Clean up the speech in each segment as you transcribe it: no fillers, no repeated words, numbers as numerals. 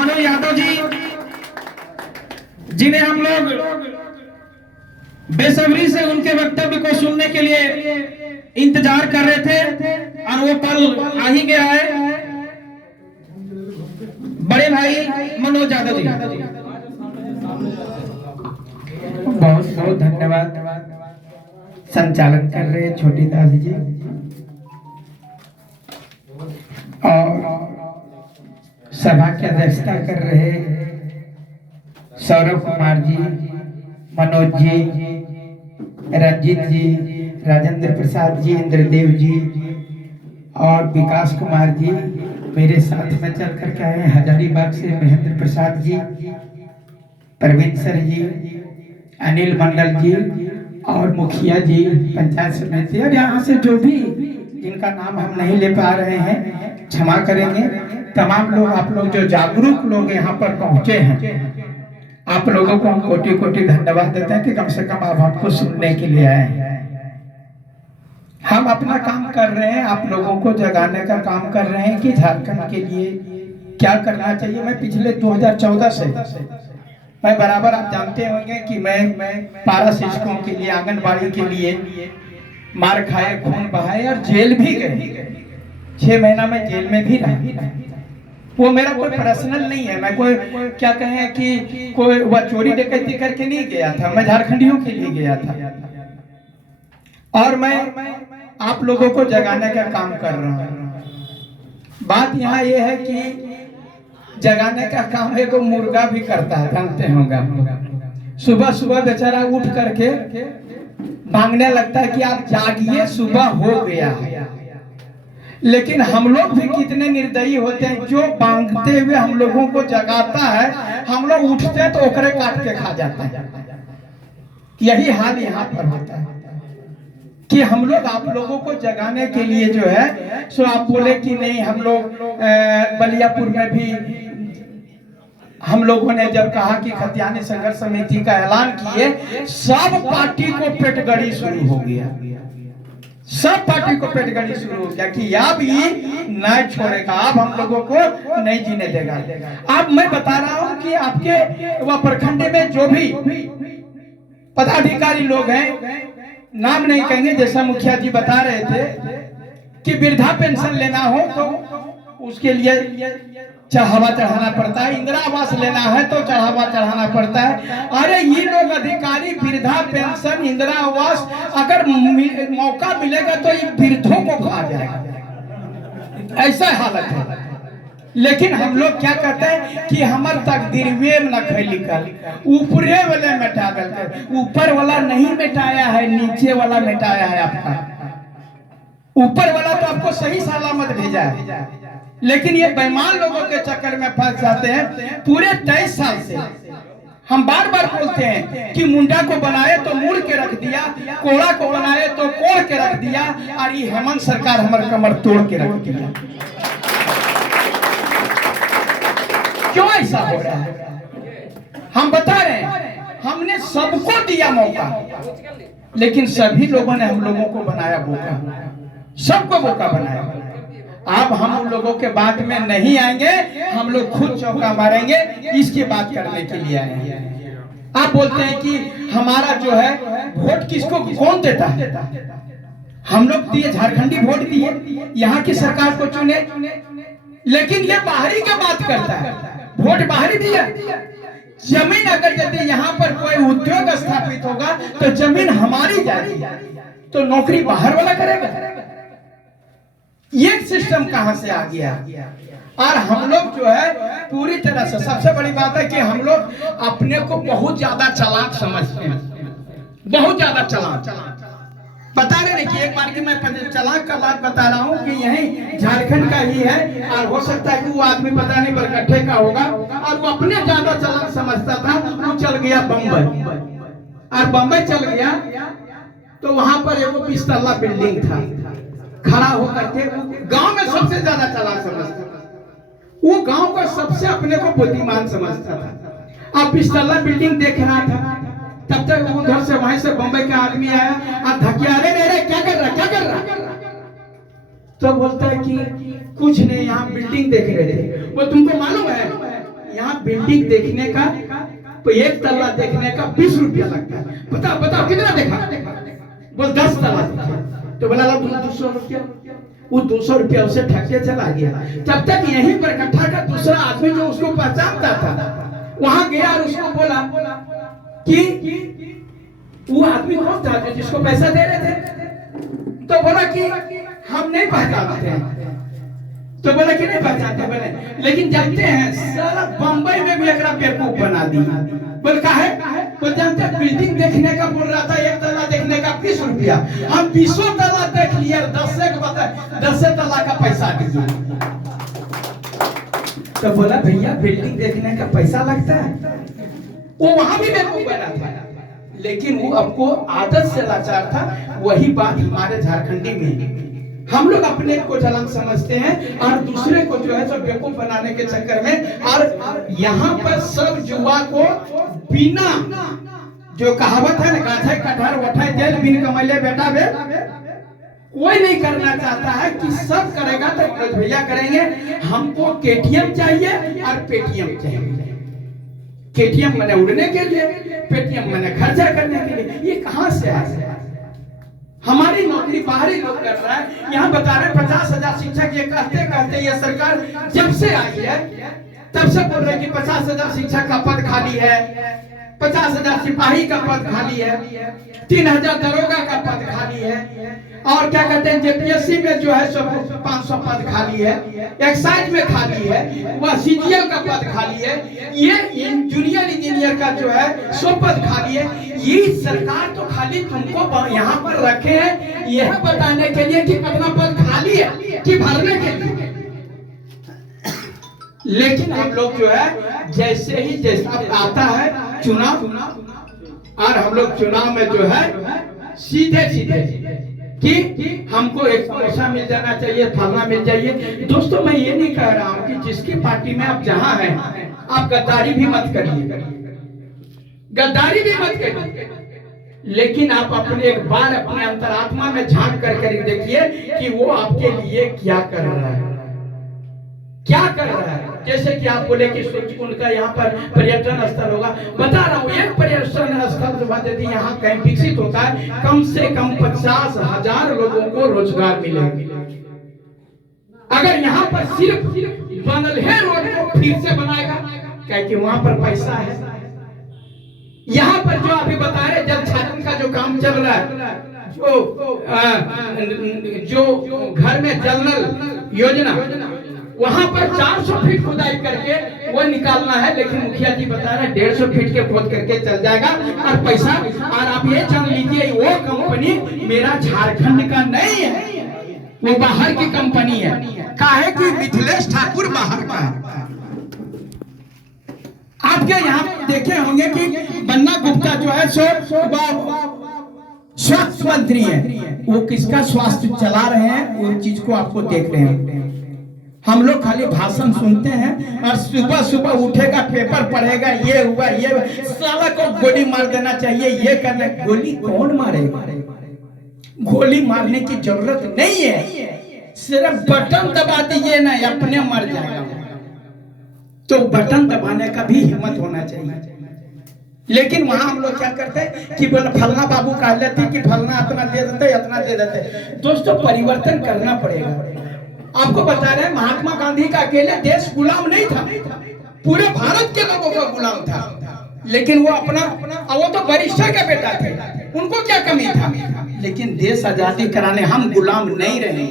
मनु यादव जी, जिन्हें हम लोग बेसब्री से उनके वक्तव्य को सुनने के लिए इंतजार कर रहे थे और वो पल आ ही गया है। बड़े भाई मनोज यादव जी, बहुत बहुत धन्यवाद। संचालन कर रहे हैं छोटी दास जी और सभा की अध्यक्षता कर रहे सौरभ कुमार जी, मनोज जी, रंजीत जी, राजेंद्र प्रसाद जी, इंद्रदेव जी और विकास कुमार जी मेरे साथ में चल करके आए हैं। हजारीबाग से महेंद्र प्रसाद जी, प्रवीण सर जी, अनिल मंडल जी और मुखिया जी पंचायत समिति, और यहाँ से जो भी जिनका नाम हम नहीं ले पा रहे हैं क्षमा करेंगे। तमाम लोग, आप लोग जो जागरूक लोग यहाँ पर पहुँचे हैं, आप लोगों को हम कोटि कोटि धन्यवाद देते हैं कि कम से कम आप हमको सुनने के लिए आए हैं। हम अपना काम कर रहे हैं, आप लोगों को जगाने का काम कर रहे हैं कि झारखंड के लिए क्या करना चाहिए। मैं पिछले 2014 से मैं बराबर, आप जानते होंगे कि मैं पारा शिक्षकों के लिए, आंगनबाड़ी के लिए मार खाए, खून बहाए और जेल भी गए। 6 महीना में जेल में भी रहा। वो मेरा कोई पर्सनल नहीं है, मैं कोई क्या कहें कि कोई वह चोरी डकैती करके नहीं गया था, मैं झारखंडियों के लिए गया था। और मैं आप लोगों को जगाने का काम कर रहा हूँ। बात यहाँ ये है कि जगाने का काम है तो मुर्गा भी करता है, जानते होंगे। सुबह सुबह बेचारा उठ करके भागने लगता है कि आप जागिए, सुबह हो गया है। लेकिन हम लोग भी कितने निर्दयी होते हैं, जो बांधते हुए हम लोगों को जगाता है, हम लोग उठते हैं तो ओकरे काट के खा जाते हैं। यही हाल यहाँ पर होता है कि हम लोग आप लोगों को जगाने के लिए जो है सो आप बोले कि नहीं, हम लोग बलियापुर में भी हम लोगों ने जब कहा कि खतियानी संघर्ष समिति का ऐलान किए, सब पार्टी को पेटगड़ी शुरू हो गया। सब पार्टी को पेटगड़ी शुरू हो गया कि अब ये नहीं छोड़ेगा, अब हम लोगों को नहीं जीने देगा। अब मैं बता रहा हूं कि आपके वह प्रखंड में जो भी पदाधिकारी लोग हैं, नाम नहीं कहेंगे, जैसा मुखिया जी बता रहे थे कि वृद्धा पेंशन लेना हो तो उसके लिए चढ़ावा चढ़ाना पड़ता है, इंदिरा आवास लेना है तो चढ़ावा चढ़ाना पड़ता है। अरे ये लोग अधिकारी वृद्धा पेंशन, इंदिरा आवास अगर मौका मिलेगा तो ये वृद्धों को खा जाएगा, ऐसा हालत है। लेकिन हम लोग क्या कहते हैं कि हमार तकदीर में न लिखल, ऊपरे वाले मिटा देते। ऊपर वाला नहीं मिटाया है, नीचे वाला मिटाया है आपका। ऊपर वाला तो आपको सही सलामत भेजा है, लेकिन ये बेईमान लोगों के चक्कर में फंस जाते हैं। पूरे 23 साल से हम बार बार बोलते हैं कि मुंडा को बनाए तो मुड़ के रख दिया, कोड़ा को बनाए तो कोड़ के रख दिया, और ये हेमंत सरकार हमारे कमर तोड़ के रख दिया। क्यों ऐसा हो रहा है? हम बता रहे हैं, हमने सबको दिया मौका, लेकिन सभी लोगों ने हम लोगों को बनाया बोका, सबको बोका बनाया। अब हम उन लोगों के बात में नहीं आएंगे, हम लोग खुद चौका मारेंगे, इसकी बात करने के लिए आए हैं। आप बोलते हैं कि हमारा जो है वोट किसको कौन देता है? हम लोग दिए, झारखंडी वोट दिए, यहाँ की सरकार को चुने, लेकिन ये बाहरी का बात करता है। वोट बाहरी दिया, जमीन अगर यदि यहाँ पर कोई उद्योग स्थापित होगा तो जमीन हमारी जाएगी, तो नौकरी बाहर वाला करेगा। ये सिस्टम कहां से आ गया? और हम लोग जो है पूरी तरह से, सबसे बड़ी बात है कि हम लोग अपने को बहुत ज्यादा चालाक समझते हैं, बहुत ज्यादा चालाक। बता रहे कि एक बार की मैं चालाक का बात बता रहा हूँ कि यही झारखंड का ही है, और हो सकता है कि वो आदमी पता नहीं बरकट्ठे का होगा, और वो अपने ज्यादा चालाक समझता था। वो चल गया बम्बई, और बम्बई चल गया तो वहां पर एक 20 तल्ला बिल्डिंग था, खड़ा होकर के गांव में सबसे ज्यादा चालाक समझता था। वो गांव का सबसे अपने को बुद्धिमान समझता था। अब 20 तल्ला बिल्डिंग देख रहा था, तब तक उधर से वहीं से बम्बई का आदमी आया और धकिया, अरे क्या कर रहा, क्या कर रहा? तो बोलता है कि कुछ नहीं, यहाँ बिल्डिंग देख रहे थे। वो तुमको मालूम है यहाँ बिल्डिंग देखने का तो एक तल्ला देखने का 20 रुपया लगता है। बताओ बताओ कितना देखा? बोल 10 तल्ला देखा। तो बोला 200 रुपया। वो 200 रुपया उसे ठग के चला गया। जब तक यहीं पर इकट्ठा का दूसरा आदमी जो उसको पहचानता था वहां गया और उसको बोला कि वो आदमी कौन था जिसको पैसा दे रहे थे? तो बोला कि हम नहीं पहचानते हैं। तो बोला कि नहीं पहचानते। बोले लेकिन जानते हैं साला बंबई में भी एक बेवकूफ बना दिया। बोल कहा है? बोल जानते हैं बिल्डिंग देखने का बोल रहा था एक तल्ला देखने का 20 रुपया। हम 20 तल्ला देख लिए 10 तल्ला का पैसा दिया। तो बोला भैया बिल्डिंग देखने का पैसा लगता है। वो वहां भी बेवकूफ बना था लेकिन वो आपको आदत से लाचार था। वही बात हमारे झारखंडी में हम लोग अपने को जलन समझते हैं और दूसरे को जो है सो बेवकूफ बनाने के चक्कर में। और यहाँ पर सब युवा को बिना जो कहावत है ना गाछे कटहर वठाए जेल बिन कमैले बेटा बे कोई नहीं करना चाहता है कि सब करेगा तो मनोज भैया करेंगे। हमको केटीएम चाहिए और पेटीएम चाहिए। केटीएम मैंने उड़ने के लिए, पेटीएम मैंने खर्चा करने के लिए। ये कहां से आया? हमारी नौकरी बाहरी लोग कर रहा है। यहाँ बता रहे 50,000 शिक्षक। ये कहते कहते ये सरकार जब से आई है तब से बोल रहे कि 50,000 शिक्षक का पद खाली है, 50,000 सिपाही का पद खाली है, 3,000 दरोगा का पद खाली है और क्या कहते हैं जेपीएससी में जो है 500 पद खाली है, एक्साइज में खाली है, वह सीजीएल का पद खाली है, ये जूनियर इंजीनियर का जो है 100 पद खाली है। ये सरकार तो खाली तुमको यहाँ पर रखे हैं यह बताने के लिए कि कितना पद खाली है कि भरने के लिए। लेकिन हम लोग जो है जैसे ही जैसा आता है चुनाव और हम लोग चुनाव में जो है सीधे सीधे कि हमको एक पैसा मिल जाना चाहिए, फलना मिल जाइए। दोस्तों मैं ये नहीं कह रहा हूं कि जिसकी पार्टी में आप जहां हैं आप गद्दारी भी मत करिए, गद्दारी भी मत करिए, लेकिन आप अपने एक बार अपने अंतरात्मा में झांक कर देखिए कि वो आपके लिए क्या कर रहा है, क्या कर रहा है। जैसे कि आप बोले कि उनका यहाँ पर पर्यटन स्थल होगा। बता रहा हूँ एक पर्यटन स्थल यदि यहाँ कहीं विकसित होता है कम से कम 50,000 लोगों को रोजगार मिलेगा। अगर यहाँ पर सिर्फ बनलहे रोड को फिर से बनाएगा क्योंकि वहां पर पैसा है। यहाँ पर जो अभी बता रहे जल छाजन का जो काम चल रहा है, जो घर में जल नल योजना, वहां पर 400 फीट खुदाई करके वो निकालना है। लेकिन मुखिया जी बता रहे 150 फीट के खोद करके चल जाएगा और पैसा। और आप ये जान लीजिए वो कंपनी मेरा झारखंड का नहीं है, वो बाहर की कंपनी है। काहे कि मिथिलेश ठाकुर बाहर का है। आपके यहाँ देखे होंगे कि बन्ना गुप्ता जो है स्वास्थ्य मंत्री है, वो किसका स्वास्थ्य चला रहे हैं वो चीज को आपको देख रहे हैं। हम लोग खाली भाषण सुनते हैं और सुबह सुबह उठेगा पेपर पढ़ेगा ये हुआ ये साला को गोली मार देना चाहिए, ये करना। गोली कौन मारेगा? गोली मारने की जरूरत नहीं है, सिर्फ बटन दबा दीजिए ना अपने मर जाएगा। तो बटन दबाने का भी हिम्मत होना चाहिए। लेकिन वहां हम लोग क्या करते हैं कि बोले फलना बाबू कह लेते कि फलना इतना दे देते इतना दे देते। दोस्तों परिवर्तन करना पड़ेगा। आपको बता रहे हैं महात्मा गांधी का अकेले देश गुलाम नहीं था, पूरे भारत के लोगों का गुलाम था। लेकिन वो अपना वो तो बरिस्टर के बेटा थे, उनको क्या कमी था। लेकिन देश आजादी कराने हम गुलाम नहीं रहे।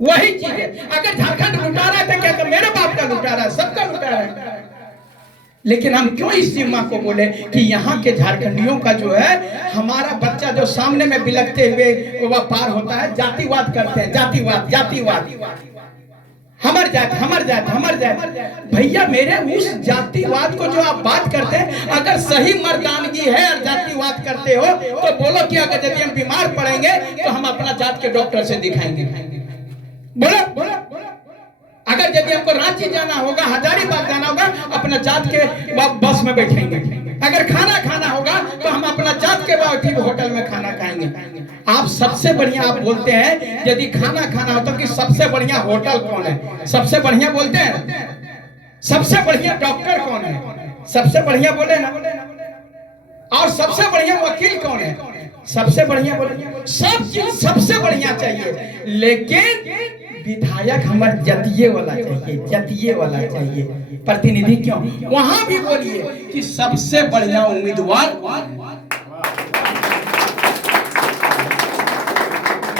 वही चीज है। अगर झारखंड लुटा रहा था क्या तो मेरे बाप का लुटा रहा है, सबका लुटा रहा है। लेकिन हम क्यों इस सीमा को बोले कि यहाँ के झारखंडियों का जो है हमारा बच्चा जो सामने में बिलखते हुए वह पार होता है, जातिवाद करते हैं, जातिवाद जातिवाद, हमर जात हमर जात हमर जात। भैया मेरे उस जातिवाद को जो आप बात करते हैं, अगर सही मर्दानगी है और जातिवाद करते हो तो बोलो कि अगर यदि हम बीमार पड़ेंगे तो हम अपना जात के डॉक्टर से दिखाएंगे। बोलो बोलो। अगर यदि हमको रांची जाना होगा, हजारीबाग जाना होगा, अपना जात के बस में बैठेंगे। अगर खाना खाना होगा तो हम अपना जात के होटल में खाना खाएंगे। आप सबसे बढ़िया आप बोलते हैं यदि खाना खाना हो तो कि सबसे बढ़िया होटल कौन है? सबसे बढ़िया बोलते हैं, सबसे बढ़िया डॉक्टर कौन है? सबसे बढ़िया बोले ना। और सबसे बढ़िया वकील कौन है? सबसे बढ़िया बोले। सब चीज सबसे बढ़िया चाहिए, लेकिन विधायक हमारे जतिये वाला चाहिए, जतिये वाला चाहिए। प्रतिनिधि क्यों? वहां भी बोलिए कि सबसे बढ़िया उम्मीदवार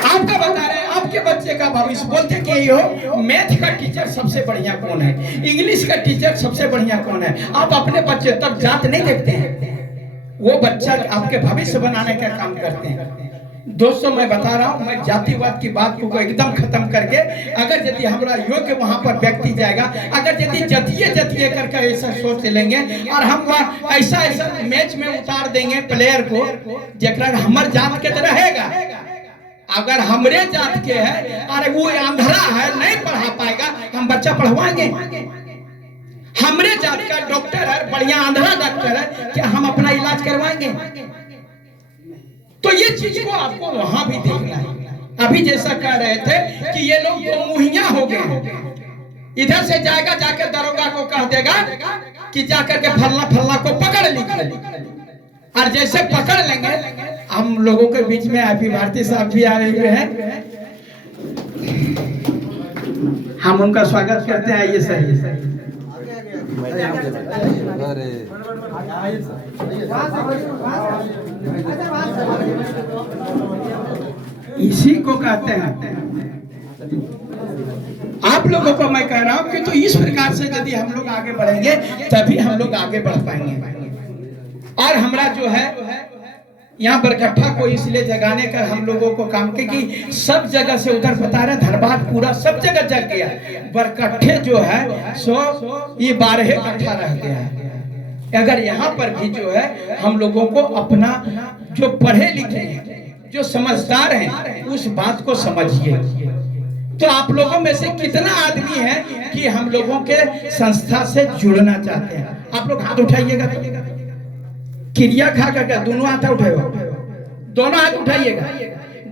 आपका बता रहे हैं, आपके बच्चे का भविष्य। बोलते कि यो मैथ का टीचर सबसे बढ़िया कौन है, इंग्लिश का टीचर सबसे बढ़िया कौन है। आप अपने बच्चे तब जात नहीं देखते हैं, वो बच्चा आपके भविष्य बनाने का काम करते हैं। दोस्तों मैं बता रहा हूं, मैं जातिवाद की बात को एकदम खत्म करके, अगर यदि हमारा योग्य वहां पर व्यक्ति जाएगा, अगर यदि जतिये करके ऐसा सोच लेंगे और हम ऐसा ऐसा मैच में उतार देंगे प्लेयर को जरा हमारे जात के रहेगा। अगर हमरे जात के है, अरे वो अंधरा है नहीं पढ़ा पाएगा, हम बच्चा पढ़वाएंगे? हमरे जात का डॉक्टर है, बढ़िया अंधरा डॉक्टर है, क्या हम अपना इलाज करवाएंगे? तो ये चीज को आपको वहां भी देखना है। अभी जैसा कह रहे थे कि ये लोग दो मुहिया हो गए, इधर से जाएगा, जाकर दरोगा को कह देगा कि जाकर के फलना फलना को पकड़ लीजिए, और जैसे पकड़ लेंगे, हम लोगों के बीच में आईपी भारती साहब भी आए हुए हैं, हम उनका स्वागत करते हैं। आइए सर। इसी को कहते हैं, आप लोगों को मैं कह रहा हूं कि तो इस प्रकार से यदि हम लोग आगे बढ़ेंगे तभी हम लोग आगे बढ़ पाएंगे। और हमारा जो है यहाँ बरकट्ठा को इसलिए जगाने का हम लोगों को काम के कि सब जगह से उधर बता रहे धनबाद पूरा सब जगह जग गया, बरकट्ठे जो है सो ये 12 कट्ठा रह गया है। अगर यहाँ पर भी जो है हम लोगों को अपना जो पढ़े लिखे हैं, जो समझदार हैं, उस बात को समझिए। तो आप लोगों में से कितना आदमी है कि हम लोगों के संस्था से जुड़ना चाहते हैं? आप लोग हाथ उठाइएगा, क्रिया खा कर दोनों हाथ उठाओ, दोनों हाथ उठाइएगा।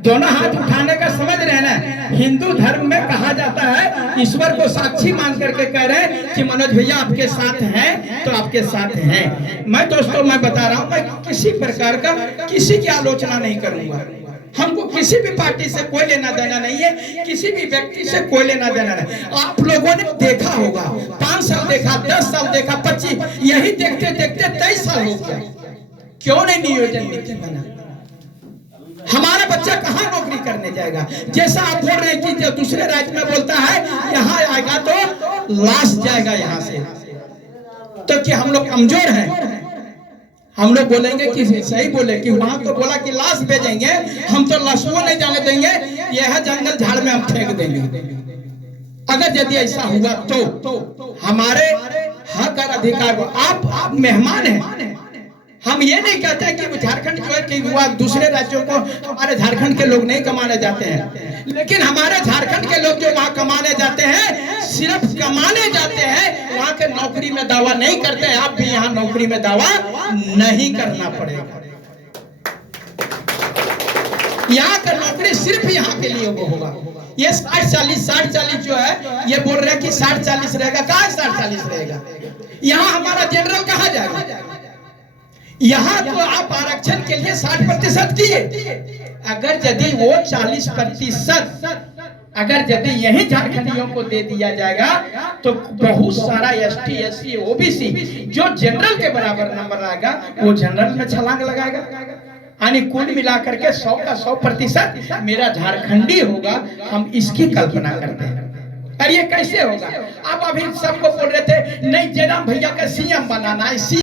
दोनों हाथ उठाने का समझ रहे ना, हिंदू धर्म में कहा जाता है, ईश्वर को साक्षी मान करके कह रहे हैं कि मनोज भैया आपके साथ हैं तो आपके साथ हैं। मैं दोस्तों मैं बता रहा हूं, मैं किसी प्रकार का किसी की आलोचना नहीं करूंगा। हमको किसी भी पार्टी से कोई लेना देना नहीं है, किसी भी व्यक्ति से कोई लेना देना नहीं। आप लोगों ने देखा होगा, 5 साल देखा, 10 साल देखा, 25, यही देखते देखते 23 साल हो गया। क्यों नहीं नियोजन नीति बना? हमारा बच्चा कहाँ नौकरी करने जाएगा? जैसा आप बोल रहे हैं कि जो दूसरे राज्य में बोलता है यहाँ आएगा तो लाश जाएगा यहाँ से, तो क्या हम लोग कमजोर हैं? हम लोग बोलेंगे कि सही बोले कि वहां तो बोला कि लाश भेजेंगे, हम तो लाशों नहीं जाने देंगे, यह जंगल झाड़ में हम फेंक देंगे। अगर यदि ऐसा हुआ तो हमारे हक और अधिकार को आप मेहमान हैं। हम ये नहीं कहते हैं कि झारखंड जो है कि हुआ दूसरे राज्यों को हमारे झारखंड के लोग नहीं कमाने जाते हैं, लेकिन हमारे झारखंड के लोग जो वहाँ कमाने जाते हैं सिर्फ कमाने जाते हैं, वहाँ के नौकरी में दावा नहीं करते हैं। आप भी यहाँ नौकरी में दावा नहीं करना पड़ेगा। यहाँ का नौकरी सिर्फ यहाँ के लिए वो होगा। ये 60-40 जो है ये बोल रहे हैं कि 60-40 रहेगा, कहाँ 60-40 रहेगा? यहाँ हमारा जनरल कहाँ जाएगा? यहाँ तो आप आरक्षण के लिए 60% किए, अगर यदि वो 40% अगर यदि यही झारखंडियों को दे दिया जाएगा तो बहुत सारा ST SC OBC जो जनरल के बराबर नंबर आएगा वो जनरल में छलांग लगाएगा। यानी कुल मिलाकर के 100 का 100% मेरा झारखंडी होगा। हम इसकी कल्पना करते हैं। और ये कैसे होगा? आप अभी सबको बोल रहे थे नहीं जयराम भैया का CM बनाना है,